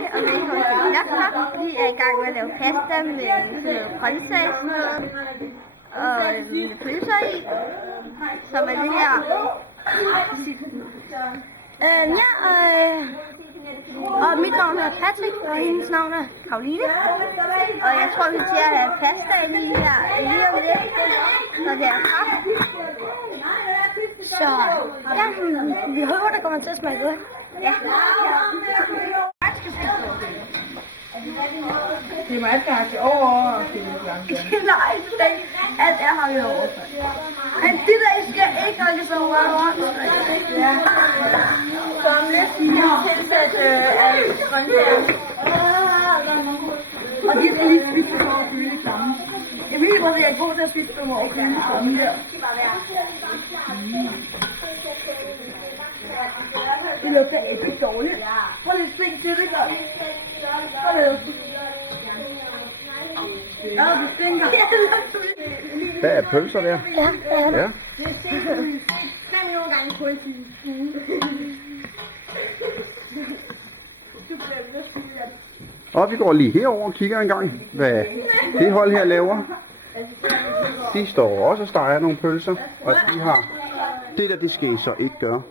mig og min laptop. Vi er i gang med at lave pasta med grøntsagsmad og med pølser i, som er det her. Og mit navn er Patrick, og hendes navn er Karoline. Og jeg tror, vi til at have pasta lige om lidt, når det er kraft. Så ja, vi håber, der kommer til at smage godt. Ja. Det er meget faktisk over. Nej, alt er har vi over. Men det der skal ikke holde så meget rundt. Ja. Som næsten tilsat af grøntsager. Og de skal lige spise på og køle sammen. Jeg ved ikke, hvor jeg er god til at spise på og køle sammen der. Det lugter ikke dårligt. Prøv lige at se til det godt. Prøv lige at se. Ja, det stinker. Hvad er pølser der? Ja. Ja. Det er 5 millioner gange kulsyge. Og vi går lige herover og kigger en gang, hvad det hold her laver. De står også og steger nogle pølser, og de har det der, det skal I så ikke gøre.